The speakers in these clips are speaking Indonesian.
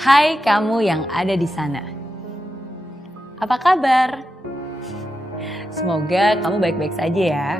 Hai kamu yang ada di sana. Apa kabar? Semoga kamu baik-baik saja ya.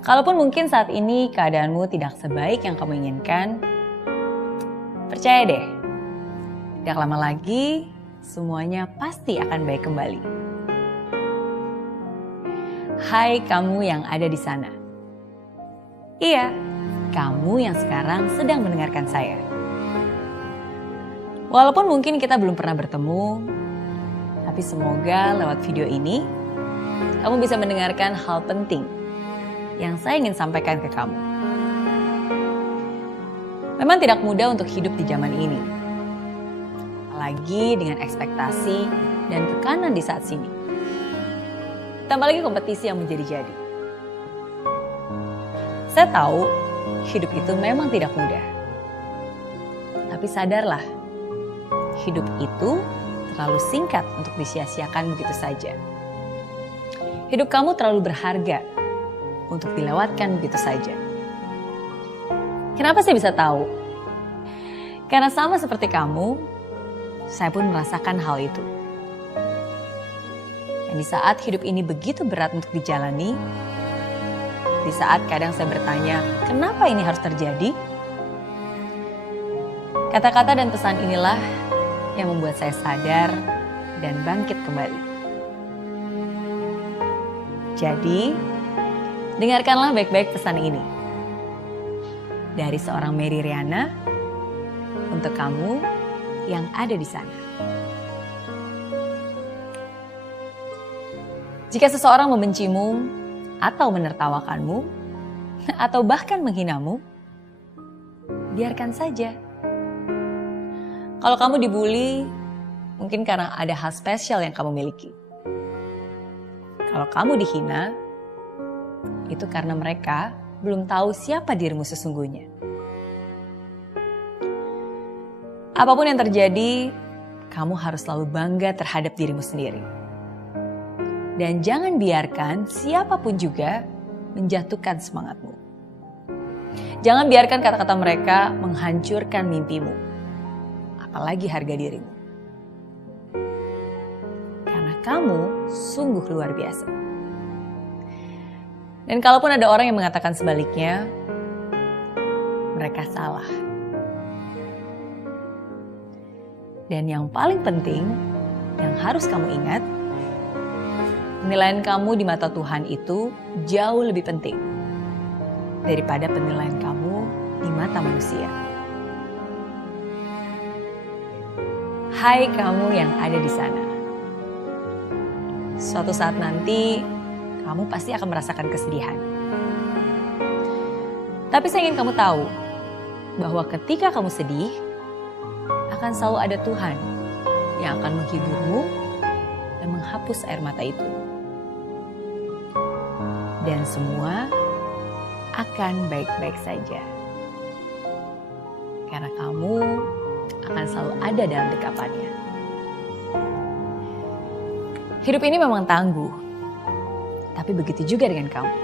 Kalaupun mungkin saat ini keadaanmu tidak sebaik yang kamu inginkan, percaya deh, tidak lama lagi semuanya pasti akan baik kembali. Hai kamu yang ada di sana. Iya, kamu yang sekarang sedang mendengarkan saya. Walaupun mungkin kita belum pernah bertemu, tapi semoga lewat video ini, kamu bisa mendengarkan hal penting yang saya ingin sampaikan ke kamu. Memang tidak mudah untuk hidup di zaman ini, apalagi dengan ekspektasi dan tekanan di saat sini. Tambah lagi kompetisi yang menjadi-jadi. Saya tahu hidup itu memang tidak mudah, tapi sadarlah, hidup itu terlalu singkat untuk disia-siakan begitu saja. Hidup kamu terlalu berharga untuk dilewatkan begitu saja. Kenapa saya bisa tahu? Karena sama seperti kamu, saya pun merasakan hal itu. Dan di saat hidup ini begitu berat untuk dijalani, di saat kadang saya bertanya, kenapa ini harus terjadi? Kata-kata dan pesan inilah yang membuat saya sadar dan bangkit kembali. Jadi, dengarkanlah baik-baik pesan ini. Dari seorang Mary Riana, untuk kamu yang ada di sana. Jika seseorang membencimu, atau menertawakanmu, atau bahkan menghinamu, biarkan saja. Kalau kamu dibully, mungkin karena ada hal spesial yang kamu miliki. Kalau kamu dihina, itu karena mereka belum tahu siapa dirimu sesungguhnya. Apapun yang terjadi, kamu harus selalu bangga terhadap dirimu sendiri. Dan jangan biarkan siapapun juga menjatuhkan semangatmu. Jangan biarkan kata-kata mereka menghancurkan mimpimu, apalagi harga dirimu. Karena kamu sungguh luar biasa. Dan kalaupun ada orang yang mengatakan sebaliknya, mereka salah. Dan yang paling penting, yang harus kamu ingat, penilaian kamu di mata Tuhan itu jauh lebih penting daripada penilaian kamu di mata manusia. Hai kamu yang ada di sana. Suatu saat nanti, kamu pasti akan merasakan kesedihan. Tapi saya ingin kamu tahu bahwa ketika kamu sedih, akan selalu ada Tuhan yang akan menghiburmu dan menghapus air mata itu. Dan semua akan baik-baik saja. Karena kamu akan selalu ada dalam dekapannya. Hidup ini memang tangguh, tapi begitu juga dengan kamu.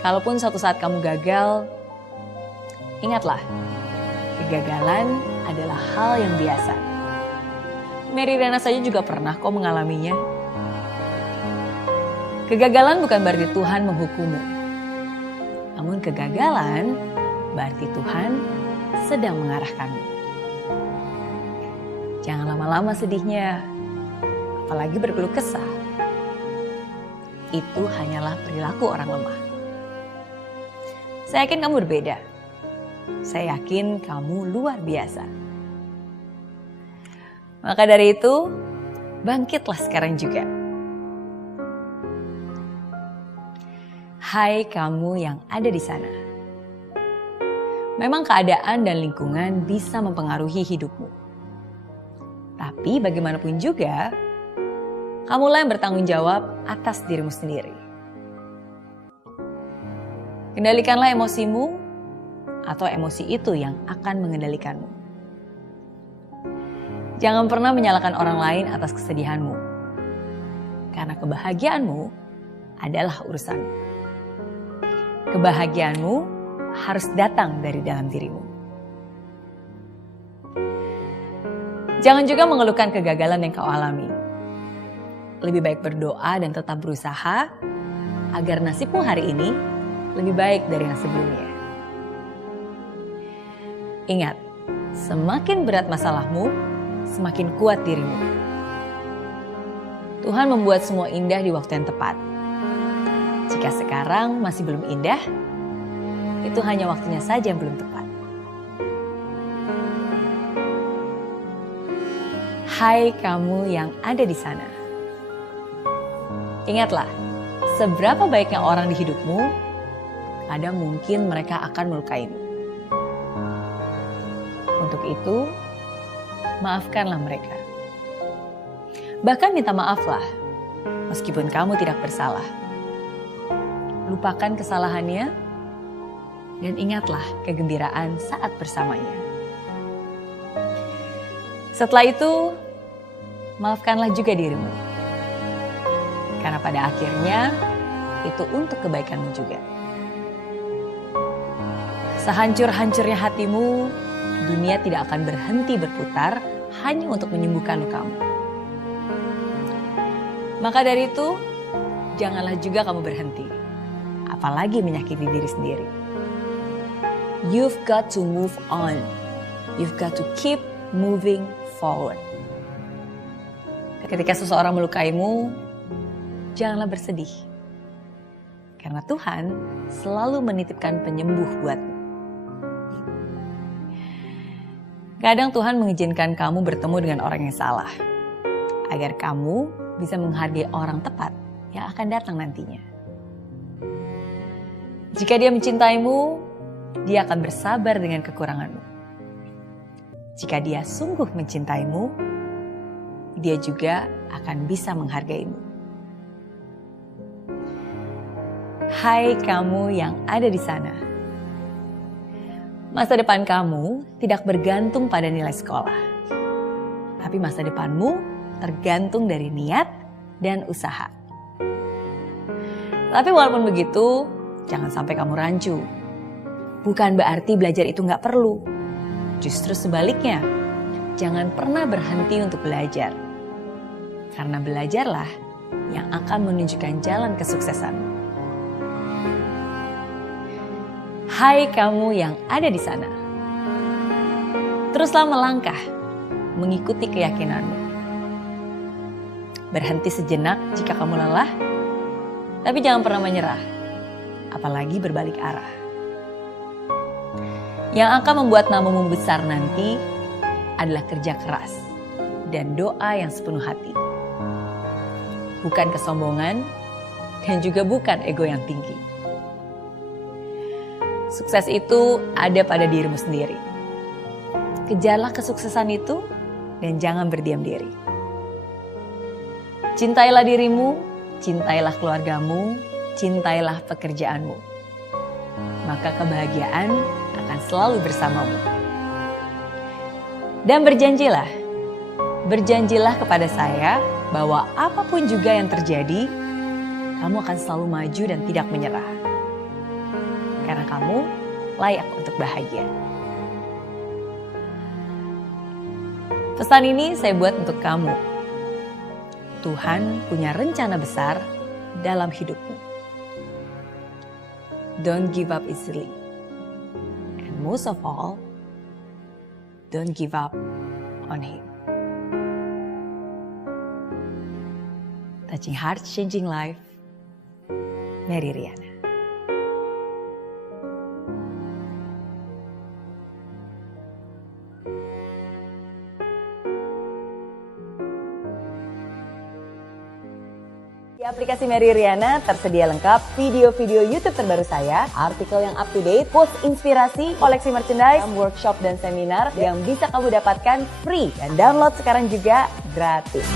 Kalaupun suatu saat kamu gagal, ingatlah, kegagalan adalah hal yang biasa. Mary Riana saja juga pernah kok mengalaminya. Kegagalan bukan berarti Tuhan menghukummu. Namun kegagalan berarti Tuhan sedang mengarahkanmu. Jangan lama-lama sedihnya, apalagi berkeluh kesah. Itu hanyalah perilaku orang lemah. Saya yakin kamu berbeda. Saya yakin kamu luar biasa. Maka dari itu, bangkitlah sekarang juga. Hai kamu yang ada di sana. Memang keadaan dan lingkungan bisa mempengaruhi hidupmu. Tapi bagaimanapun juga, kamulah yang bertanggung jawab atas dirimu sendiri. Kendalikanlah emosimu, atau emosi itu yang akan mengendalikanmu. Jangan pernah menyalahkan orang lain atas kesedihanmu. Karena kebahagiaanmu adalah urusanmu. Kebahagiaanmu harus datang dari dalam dirimu. Jangan juga mengeluhkan kegagalan yang kau alami. Lebih baik berdoa dan tetap berusaha agar nasibmu hari ini lebih baik dari yang sebelumnya. Ingat, semakin berat masalahmu, semakin kuat dirimu. Tuhan membuat semua indah di waktu yang tepat. Jika sekarang masih belum indah, itu hanya waktunya saja yang belum tepat. Hai kamu yang ada di sana. Ingatlah, seberapa baiknya orang di hidupmu, kadang mungkin mereka akan melukaimu. Untuk itu, maafkanlah mereka. Bahkan minta maaflah, meskipun kamu tidak bersalah. Lupakan kesalahannya, dan ingatlah kegembiraan saat bersamanya. Setelah itu, maafkanlah juga dirimu. Karena pada akhirnya, itu untuk kebaikanmu juga. Sehancur-hancurnya hatimu, dunia tidak akan berhenti berputar hanya untuk menyembuhkan lukamu. Maka dari itu, janganlah juga kamu berhenti. Apalagi menyakiti diri sendiri. You've got to move on. You've got to keep moving forward. Ketika seseorang melukaimu, janganlah bersedih. Karena Tuhan selalu menitipkan penyembuh buatmu. Kadang Tuhan mengizinkan kamu bertemu dengan orang yang salah. Agar kamu bisa menghargai orang tepat yang akan datang nantinya. Jika dia mencintaimu, dia akan bersabar dengan kekuranganmu. Jika dia sungguh mencintaimu, dia juga akan bisa menghargaimu. Hai kamu yang ada di sana. Masa depan kamu tidak bergantung pada nilai sekolah. Tapi masa depanmu tergantung dari niat dan usaha. Tapi walaupun begitu, jangan sampai kamu rancu. Bukan berarti belajar itu nggak perlu. Justru sebaliknya, jangan pernah berhenti untuk belajar. Karena belajarlah yang akan menunjukkan jalan kesuksesan. Hai kamu yang ada di sana. Teruslah melangkah, mengikuti keyakinanmu. Berhenti sejenak jika kamu lelah, tapi jangan pernah menyerah, apalagi berbalik arah. Yang akan membuat namamu besar nanti adalah kerja keras dan doa yang sepenuh hati. Bukan kesombongan dan juga bukan ego yang tinggi. Sukses itu ada pada dirimu sendiri. Kejarlah kesuksesan itu dan jangan berdiam diri. Cintailah dirimu, cintailah keluargamu, cintailah pekerjaanmu. Maka kebahagiaan akan selalu bersamamu. Dan berjanjilah kepada saya bahwa apapun juga yang terjadi, kamu akan selalu maju dan tidak menyerah. Karena kamu layak untuk bahagia. Pesan ini saya buat untuk kamu. Tuhan punya rencana besar dalam hidupmu. Don't give up easily. And most of all, don't give up on Him. Touching heart, changing life. Mary Riana. Di aplikasi Mary Riana tersedia lengkap video-video YouTube terbaru saya, artikel yang up to date, quotes inspirasi, koleksi merchandise, workshop dan seminar yang bisa kamu dapatkan free dan download sekarang juga gratis.